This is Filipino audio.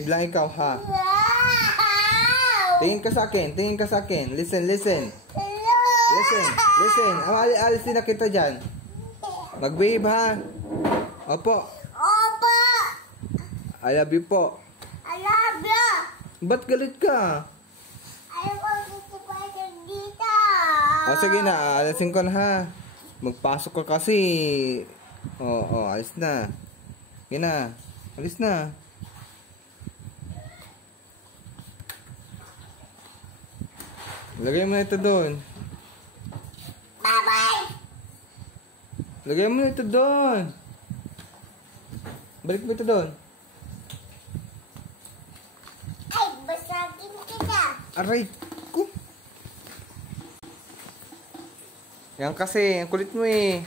babe lang ikaw, ha? Tingin ka sa akin. Tingin ka sa akin. Listen, listen. Listen, listen. Alisin na kita dyan. Mag-wave, ha? Opo. Opo. I love you po. I love you. Ba't galit ka? Ayaw ko sisipasok dito. O, sige na. Alisin ko na, ha? Magpasok ka kasi. Oo, alis na. Sige na. Alis na. Lagay mo na ito doon. Bye-bye. Lagay mo na ito doon. Balik mo ito doon. Ay, basagin kita. Aray ko. Yan kasi, ang kulit mo eh.